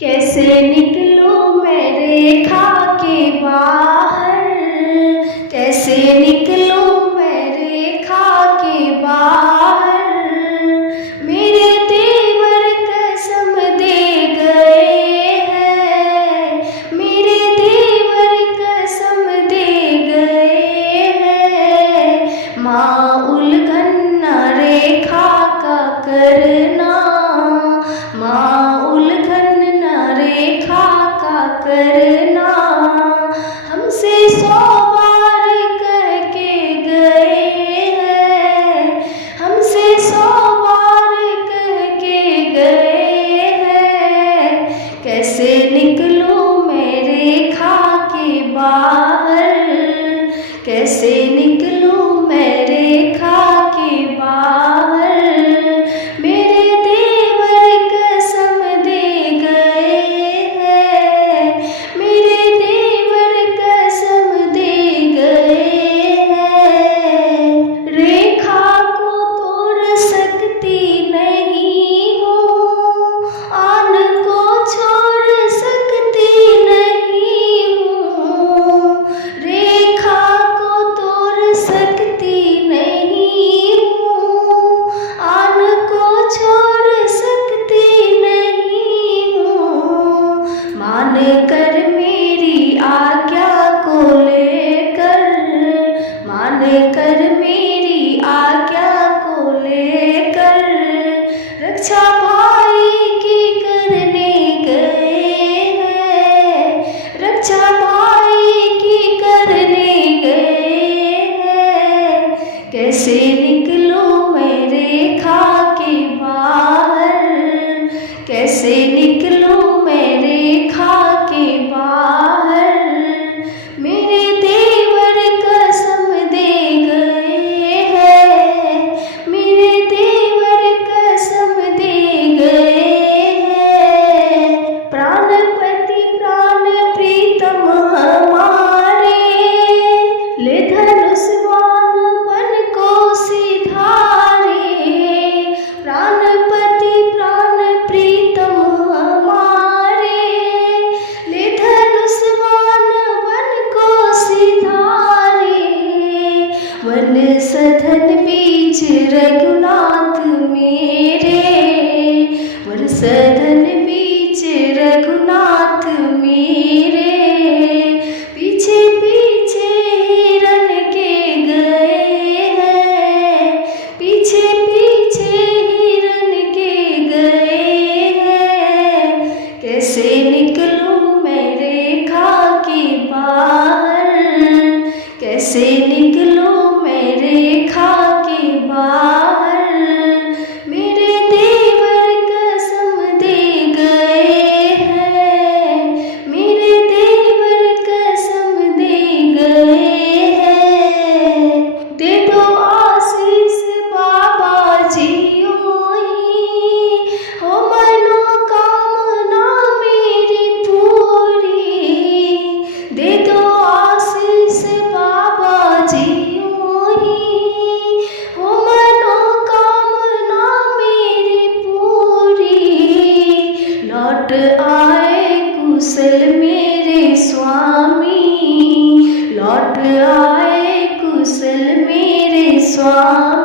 कैसे निकलूं मैं रेखा के बाहर, कैसे निकलूं मैं रेखा के बाहर। मेरे देवर कसम दे गए हैं, मेरे देवर कसम दे गए हैं। माँ उल्लंघन न रेखा का करना, माँ उल्लंघन रेखा का करना। हमसे 100 बार कह के गए हैं, हमसे 100 बार कह के गए हैं। कैसे निकलूं मैं रेखा के बाहर, कैसे निकलूं मैं रेखा के बाहर। मेरे देवर कसम दे गए हैं, मेरे देवर कसम दे गए हैं। रेखा को तोड़ सकती नहीं हूँ, आन को छोड़ सकती नहीं हूँ। रेखा को तोड़ सकती नहीं हूँ, आन को छोड़ सकती नहीं हूँ। मान कर मेरी आज्ञा को लेकर, मान कर मेरी आज्ञा को लेकर। रक्षा भाई की करने गए हैं, रक्षा भाई की करने गए हैं। कैसे निकलूं मैं रेखा के बाहर, कैसे निकलूं मैं रेखा के बाहर। मेरे देवर कसम दे गए हैं, मेरे देवर कसम दे गए हैं। प्राणपति प्राण प्रीतम हमारे, ले धनुष बाण बन को सिधारे। प्राणपति प्राण प्रीतम हमारे, ले धनुष बाण बन को सिधारे। वन सदन बीच रघुनाथ मेरे, वन सदन बीच रघुनाथ मेरे। पीछे पीछे हिरन के गए हैं, पीछे पीछे हिरन के गए हैं। कैसे निकलूं मैं रेखा के बाहर, कैसे निकलूं मैं रेखा के बाहर। मेरे देवर कसम दे गए हैं, मेरे देवर कसम दे गए हैं। दे दो आशीष बाबा जी यूं ही, हो मनोकामना मेरी पूरी। दे दो आशीष बाबा जी यूं ही, हो मनोकामना मेरी पूरी। लौट आए कुशल मेरे स्वामी, लौट आए कुशल मेरे स्वामी।